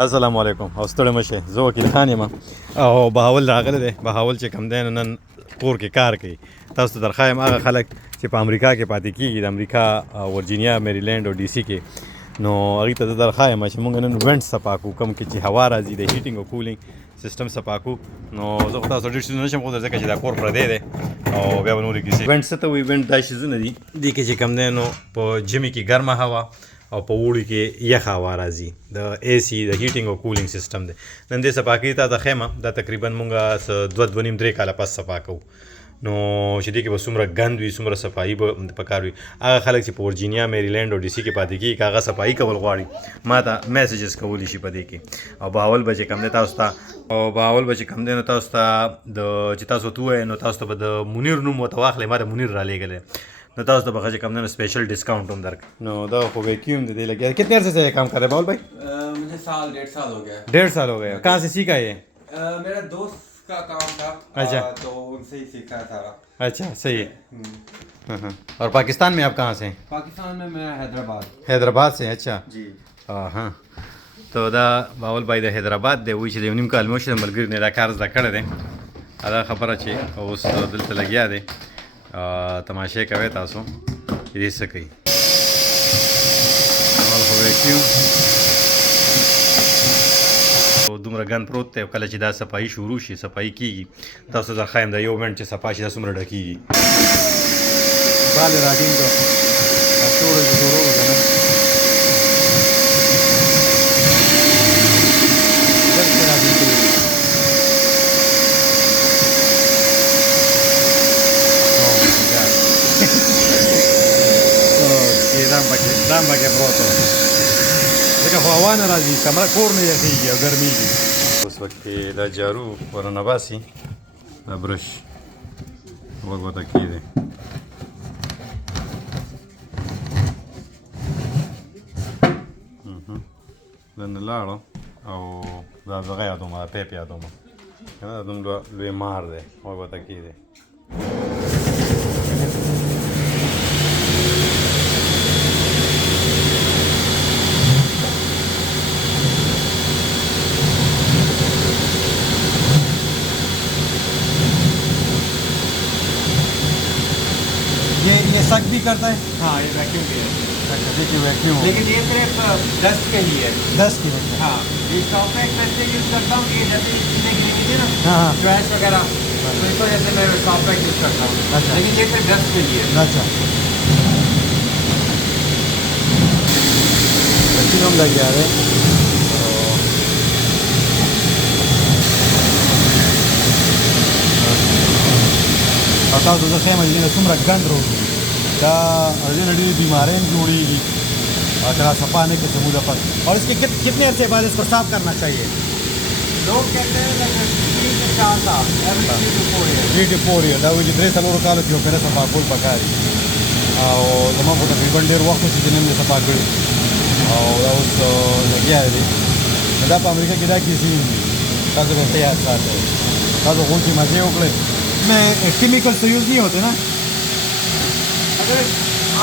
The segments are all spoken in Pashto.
السلام علیکم او ستړي مشه زه وکیل خان یم او بهاول راغلی دی بهاول چې کم دی نن کور کې کار کوي تاسو ته درخوایم هغه خلک چې په امریکا کې پاتې کېږي د امریکا ورجینیا میریلینډ او ډي سي کې نو هغوی ته زه درخوایم چې موږ نن وینټ صفا کړو کوم کې چې هوا راځي د هیټینګ او کولینګ سیستم صفا کړو نو زه خو تاسو ډېر شیزونه نشم ښودلی ځکه چې دا کور پردی دی او بیا به نورې کیسې وینټ څه ته وایي وینټ دا شیزونه دي دې کې چې کم دی نو په ژمي کې ګرمه هوا او په اوړي کې یخه هوا راځي د اے سی د هیټینګ او کولینګ سیستم دی نن دې صفا کړي ته د خیمه دا تقریبا مونږ 2.5 کاله پس صفا کوو نو چې دې کې به څومره ګند وي څومره صفایي به پکار وي هغه خلک چې په ورجینیا میریلینډ او ډي سي کې پاتې کېږي که هغه صفایي کول غواړي ما ته میسیجز کولی شي په دې کې او بهاول به چې کم دی تاسو ته او بهاول به چې کم دی نو تاسو ته د چې تاسو ورته ووایئ نو تاسو ته به د منیر نوم ورته واخلئ ما د منیر رالیږلی نو تاسو ته بخش کم دینا special discount हम there no दा को वैक्यूम दे लग गया कितने अरसे से ये काम कर रहे हैं बाउल भाई मुझे 1.5 साल हो गया 1.5 साल हो गए कहाँ से सीखा ये मेरा दोस्त का काम था अच्छा तो उनसे ही सीखा सारा अच्छा सही है और पाकिस्तान में आप कहाँ से हैं पाकिस्तान में मैं हैदराबाद से अच्छा जी हाँ तो दा बाउल भाई द हैदराबाद दे वही चीज़ उन्हीं का अलमोश मलगिर ने कार दा कर दे अदा खबर अच्छी उस दिल से लग गया दे तमाशे کوي تاسو دې څه کوي اول خو ویکیوم او دومره ګن پروت دی کله چې دا صفایي شروع شي صفایي کېږي تاسو ته ښایم دا یو منټ چې صفا شي دا څومره ډکېږي باندې راټینګ کړو دا ټوله چې شروع وکړه نه دلته راټینګ کړي دام پکې پروت و ځکه خو هوا نه راځي کمره کور نه یخېږي او ګرمېږي اوس وخت کې دا جارو ورنه باسي دا برش غوږ ورته کېږدي دننه لاړو او دا دغه یادومه پیپ یادومه دا دومره لوی مار دی غوږ ورته کېږدي ये सक भी करता है हाँ ये वैक्यूम भी है अच्छा देखिए वैक्यूम लेकिन ये सिर्फ डस्ट के लिए है 10 की वजह हाँ ये सॉफ्टवेयर मैं से यूज़ करता हूँ ये जैसे चीज़ें गिरी थी ना हाँ ट्रैश वगैरह तो इस वजह से मैं सॉफ्टवेयर यूज़ करता हूँ अच्छा। लेकिन ये सिर्फ डस्ट के लिए है अच्छा वैक्यूम लग गया है और तब तो खैम जी څومره ګند روزي دا ډېرې ډېرې بیمارۍ هم جوړېږي और जरा सफा आने के समूदा पर और इसके कितने अरसे बाद इसको साफ करना चाहिए लोग कहते हैं 3 से 4 साल every 3 to 4 years 3 to 4 years دا وایي 3 څلور کاله کې یو پېره صفا کول پکار دي او زما خو تقریبا ډېر وخت شو چې نن مې صفا کړي او دا اوس لګیا دی دا په امریکا کې دا کیسې دي تاسو به ښه یاد ساتئ تاسو غونډې مزې وکړئ इसमें केमिकल से यूज़ नहीं होते ना अगर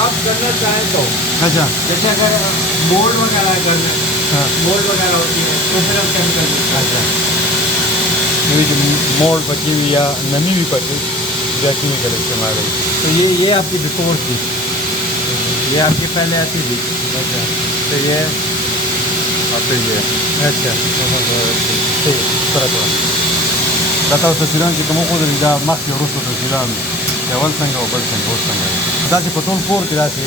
आप करना चाहें तो अच्छा जैसे अगर मोल्ड वगैरह करना हाँ मोल्ड वगैरह होती है तो फिर हम केमिकल अच्छा मोल्ड बची हुई या नमी भी पची या केमिकल इस्तेमाल है तो ये आपकी बिफोर थी ये आपकी पहले आती थी अच्छा तो ये और फिर ये अच्छा ठीक थोड़ा थोड़ा دا تاسو تصویران چې کوم خو دا مخکې وروسته تصویران اول څنګه او بل څنګه اوس څنګه دا چې په ټول کور کې داسې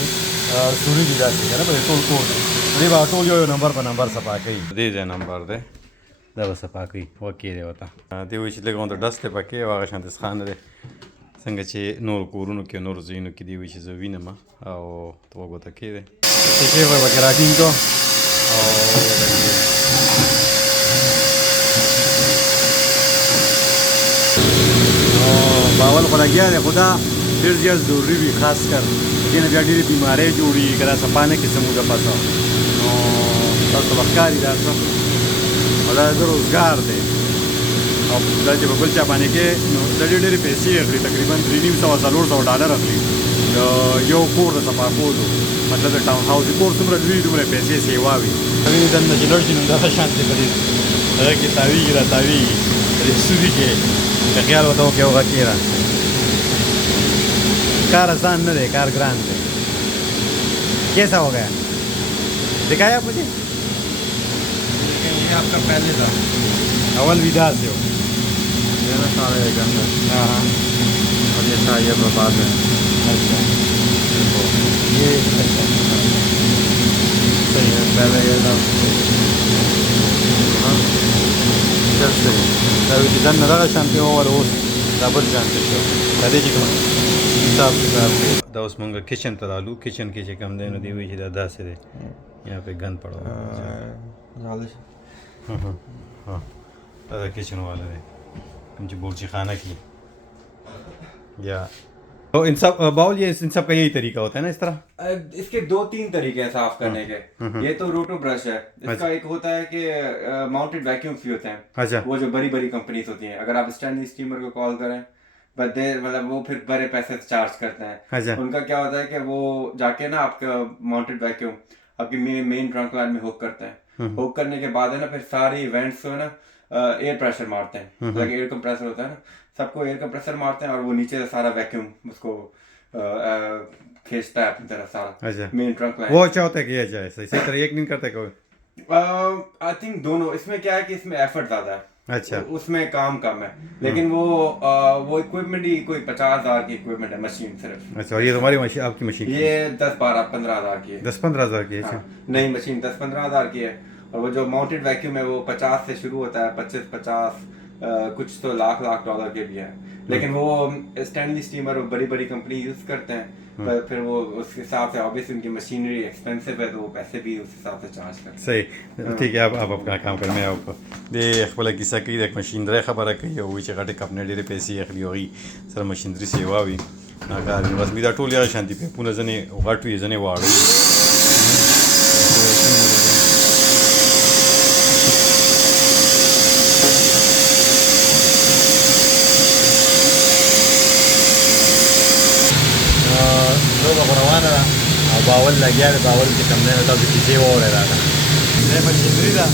سوري دي داسې کنه په ټول کور کې دې به ټول یو نمبر په نمبر صفا کوي دې ځای نمبر دی دا به صفا کوي وکې دی ورته دې وایي چې لږ غونډه ډست دی پکې او هغه شانتې خان دی څنګه چې نور کورونو کې نور ځایونو کې دې وایي چې زه وینم او ته وګ ورته کېدی چې به پکې راټینګ کړو او باول خو لګیا دی خو دا ډېر زیات ضروري وي خاص کر دې نه بیا ډېرې بیمارۍ جوړېږي که دا صفا نه کړي څه موده پسه نو تاسو به ښکاري دا څه او دا د روزګار دی او دا چې په بل چا باندې کې نو دا ډېرې ډېرې پیسې اخلي تقریبا $300-400 اخلي یو کور د صفاکولو مطلب د ټاون هاوس کور څومره لوی دومره پیسې سیوا وي دوی دننه چې لړ شي نو دغه شانتې په دې هغه کې تاویږي را تاویږي په دې سوري کې که خیال ورته وکړې هغه کېره کار آسان نه دی کار ګران دی کیسا ہو گیا دکھایا آپ مجھے ये आपका पहले था اول ویدا سے ہو ये ना सारे एक अंदर ہاں ہاں और ये था ये बाद में اچھا یہ اچھا صحیح ये पहले ये था हाँ چل صحیح دا چې دننه دغه شانتې ووله اوس دا بل شانتې شو دا دې چې کوم حساب کتاب دی دا اوس مونږ کچن ته رالو کچن کې چې کم دی نو دی وایي چې دا داسې دی یہاں پہ گند پڑا ہوا ہاں ہاں دا کچن والا دی کوم چې بورچی خانہ کی یا تو ان سب باول یہ ان سب کا یہی طریقہ ہوتا ہے نا اس طرح इसके 2-3 तरीके हैं साफ करने के ये तो रोटो ब्रश है इसका एक होता है कि माउंटेड वैक्यूम भी होते हैं अच्छा वो जो बड़ी बड़ी कंपनीज होती हैं अगर आप स्टैनली स्टीमर को कॉल करें बट दे मतलब वो फिर बड़े पैसे चार्ज करते हैं अच्छा उनका क्या होता है कि वो जाके ना आपका माउंटेड वैक्यूम आपकी मेन ट्रंक लाइन में हुक करते हैं हुक करने के बाद है ना फिर सारी इवेंट्स को ना एयर प्रेशर मारते हैं लाइक एयर कंप्रेसर होता है ना सबको एयर कंप्रेसर मारते हैं और वो नीचे से सारा वैक्यूम उसको खींचता है अपनी तरफ सारा अच्छा मेन ट्रंक लाइन वो अच्छा होता है किया जाए सही तरह एक दिन करता है कोई आई थिंक दोनों इसमें क्या है कि इसमें एफर्ट ज्यादा है अच्छा उसमें काम कम है लेकिन वो इक्विपमेंट ही कोई 50,000 की इक्विपमेंट है मशीन सिर्फ अच्छा और ये तुम्हारी मशीन आपकी मशीन ये 10-12-15,000 की है 10-15 हज़ार की है अच्छा नई मशीन 10-15,000 की है और वो जो माउंटेड वैक्यूम है वो 50 से शुरू होता है 25-50 कुछ तो लाख डॉलर के भी है लेकिन वो स्टैनली स्टीमर और बड़ी बड़ी कंपनी यूज करते हैं पर फिर वो उस हिसाब से ऑब्वियसली उनकी मशीनरी एक्सपेंसिव है तो वो पैसे भी उस हिसाब से चार्ज करते हैं صحیح ٹھیک ہے آپ اپنا کام کر میں آپ دې خپله کیسه کوي د مشینرۍ خبره کوي او وایي چې غټې کمپنۍ ډېرې پیسې اخلي هغوی سره مشینري سیوا وي ناکار وي بس دا ټول یو شانتي پیپونه ځینې غټ وي ځینې واړه وي لوبه خو روانه ده او باول لګیا دی باول چې کوم دی نو تاسو کیسې واورئ راته دا مشینري ده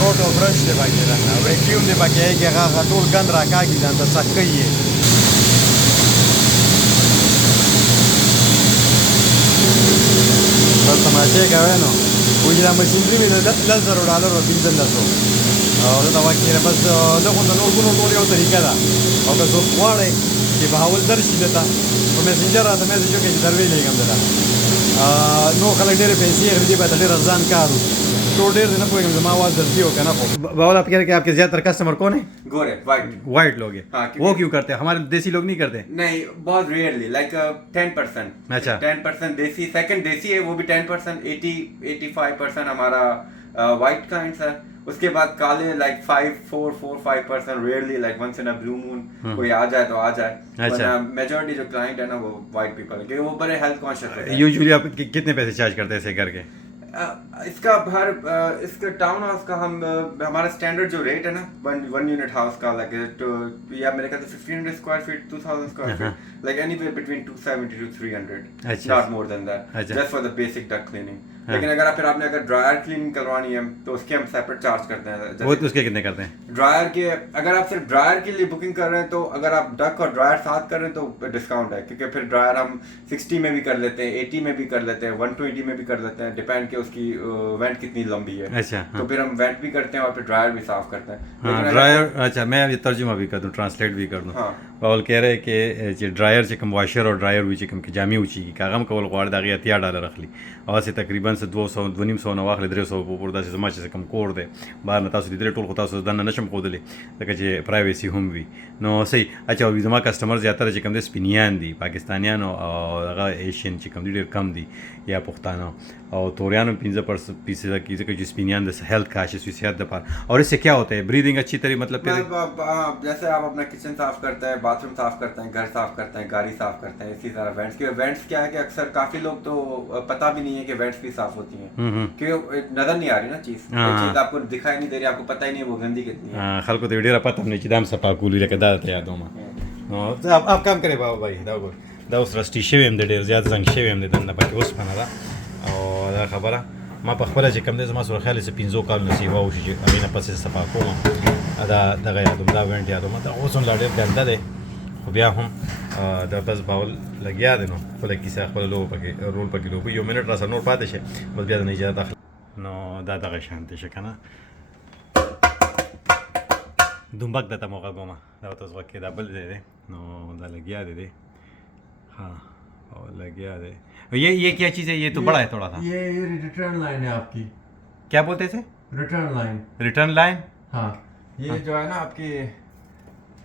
روټ او برش دی پکې دننه ویکیوم دی پکې ایږي هغه ټول ګند راکاږي ځان ته سک کوي یې بس تماشې کوئ نو وایي چې دا مشینري وي نو $10,000 او $15,000 او دلته واقعي بس دغه د نور ټول یو طریقه ده او که څوک غواړئ چې بهاول درشي دته په میسنجر راته میسج وکړئ چې دروي لېږم دته نو خلک ډېرې پیسې اخلي دې باید ډېر ارزان کار وي ټول ډېر نه پوهېږم زما आवाज درځي हो क्या ना बावल आप कह रहे हैं कि आपके ज़्यादातर कस्टमर कौन है गोरे वाइट वाइट लोग हैं हाँ, वो क्यों करते हैं हमारे देसी लोग नहीं करते नहीं बहुत रेयरली लाइक 10% अच्छा 10% देसी सेकंड देसी है वो भी 10% 80-85% हमारा वाइट क्लाइंट्स है उसके बाद काले like 5-4-5% rarely like once in a blue moon कोई आ जाए तो आ जाए अच्छा मेजॉरिटी जो क्लाइंट है ना वो वाइट पीपल है क्योंकि वो बड़े हेल्थ कॉन्शियस है यूजुअली आप कितने पैसे चार्ज करते हैं ऐसे करके इसका हर इसका टाउन हाउस का हम हमारा स्टैंडर्ड जो रेट है ना वन यूनिट हाउस का लाइक या मेरे ख्याल से 1500 square feet 2000 square feet like anywhere between 270 to 300 अच्छा not more than that just for the basic duck cleaning लेकिन अगर फिर आपने अगर ड्रायर क्लीनिंग करवानी है तो उसके हम सेपरेट चार्ज करते हैं वो तो उसके कितने करते हैं ड्रायर के अगर आप सिर्फ ड्रायर के लिए बुकिंग कर रहे हैं तो अगर आप डक और ड्रायर साथ कर रहे हैं तो डिस्काउंट है क्योंकि फिर ड्रायर हम 60 में भी कर लेते हैं 80 में भी कर लेते हैं 120 में भी कर लेते हैं डिपेंड कि उसकी वेंट कितनी लंबी है अच्छा तो फिर हम वेंट भी करते हैं और फिर ड्रायर भी साफ करते हैं हाँ ड्रायर अच्छा मैं ये तर्जुमा भी कर दूँ ट्रांसलेट भी कर दूँ बावल कह रहे कि چې ड्रायर چې کوم واشر او ड्रायर وي چې کوم کې جامې وچی کاغم کول غواړي دغه $80 اخلي او سه تقریبا 200 250 نو واخلي 300 په داسې زما چې کوم کور دی بار نه تاسو دې ټول خو تاسو دنه نشم خودلې ځکه چې پرایویسي هم وي نو صحیح اچھا وي زما کسٹمر زیاتره چې کوم دي سپینیان دي پاکستانیان او هغه ایشین چې کوم دي ډېر کم دي یا پښتانه او توریانو 15% کی ځکه چې سپینیان د हेल्थ काशिश वि सेहत दफा और इससे क्या होता है ब्रीदिंग अच्छी तरह मतलब जैसे आप अपना किचन साफ करते हैं बाथरूम साफ करते हैं घर साफ करते हैं गाड़ी साफ करते हैं इसी तरह वेंट्स क्या है कि अक्सर काफी लोग तो पता भी नहीं है कि वेंट्स भी साफ होती हैं क्योंकि नजर नहीं आ रही ना चीज आपको दिखाई नहीं दे रही आपको पता ही नहीं है वो गंदी कितनी है خلکو ته ډیره پته نه چې دام صفا کولی لکه دا ته یادوم आप काम करें बाबा भाई दाओ دا اوس رسټي شوی هم دی ډېر زیات زنګ شوی هم دی دننه پکې اوسپنه ده او دا خبره ما په خپله چې کوم دی زما سره خیال چې 15 کالونه سیوا وشي چې هغې نه پسې صفا کوم دا دغه یادوم دا وینټ یادوم دا اوس هم لا ډېر ګنده دی خو بیا هم دا بس باول لګیا دی نو خپله کیسه خپله لوبه پکې رول پکې لوبوي 1 منټ راسره نور پاتې شي بس بیا د نه اجازت اخلي نو دا دغه شانتې شه که نه दुम्बक देता मौका गोमा दा तो वक्त दा बल दे दे नो दा लग गया दे दे हाँ और लग गया दे ये क्या चीज़ है ये तो बड़ा है थोड़ा सा ये रिटर्न लाइन है आपकी क्या बोलते थे रिटर्न लाइन हाँ ये जो है ना आपकी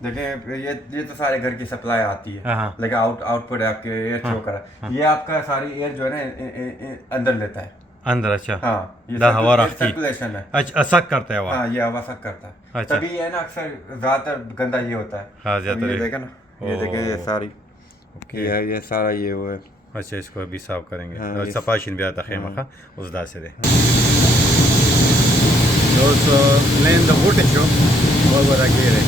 देखें ये तो सारे घर की सप्लाई आती है लेकिन आउटपुट है आपके एयर थ्रो कर ये आपका सारी एयर जो है ना अंदर लेता है अंदर अच्छा हाँ ये हवा रखती सर्कुलेशन है अच्छा सक करता है हाँ ये हवा सक करता है अच्छा। तभी है ना अक्सर ज्यादातर गंदा ये होता है हाँ ज्यादा ये देखें ना ये देखें ये सारी ये सारा ये वो है अच्छा इसको अभी साफ करेंगे हाँ, और ये- सपाशिन भी आता खेमा का उस दा से दे दोस्तों लेन द फुटेज शो वो रखी रहे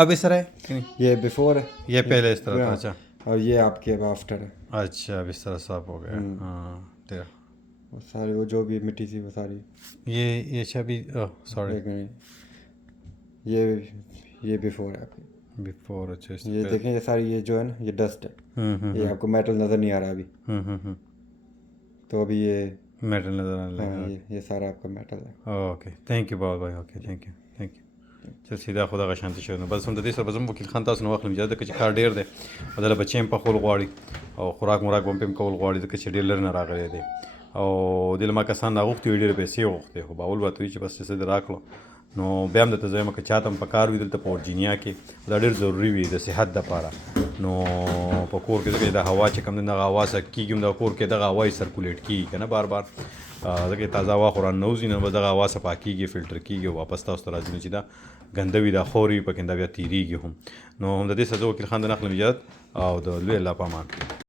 अब इस तरह है कि नहीं? ये बिफोर है ये पहले इस तरह था अच्छा और ये आपके अब आफ्टर है अच्छा अब इस तरह साफ हो गया हाँ तेरा वो सारी वो जो भी मिट्टी थी वो सारी ये अच्छा भी सॉरी एक मिनट ये बिफोर है आपके बिफोर अच्छा इस ये देखें ये सारी ये जो है ना ये डस्ट है ये आपको मेटल नज़र नहीं आ रहा अभी तो अभी ये मेटल नजर आने लगा हाँ, ये सारा आपका मेटल है ओके थैंक यू बाबा भाई ओके थैंक यू चल सीधा खुदा का शांति शो बस هم د دې سره بس هم وکیل خان تاسو نو واخلم اجازه چې کار ډیر دی او د بچیم په خول غواړي او خوراک مراک هم په کول غواړي ځکه چې ډیر لر نه راغلی دی او د لما کسان راغوختي ډیر پیسې وغوښتي خو باول وته چې بس څه راکړو نو بیا هم د تزایم کې چاته په کار وی دلته په ورجینیا کې دا ډیر ضروری وي د صحت لپاره نو په کور کې د هوا چې کم د هوا سره کیږي د کور کې د هوا سرکولیټ کیږي کنه بار بار ځکه تازه هوا خوران نوځي نه به دغه هوا صفا کیږي فلټر کیږي واپس تاسو ته راځي چې دا ګندوي دا خوري پکې دا بیا تیریږي هم نو هم د دې سزا وکیل خان د نقل اجازت او د لوی الله پامان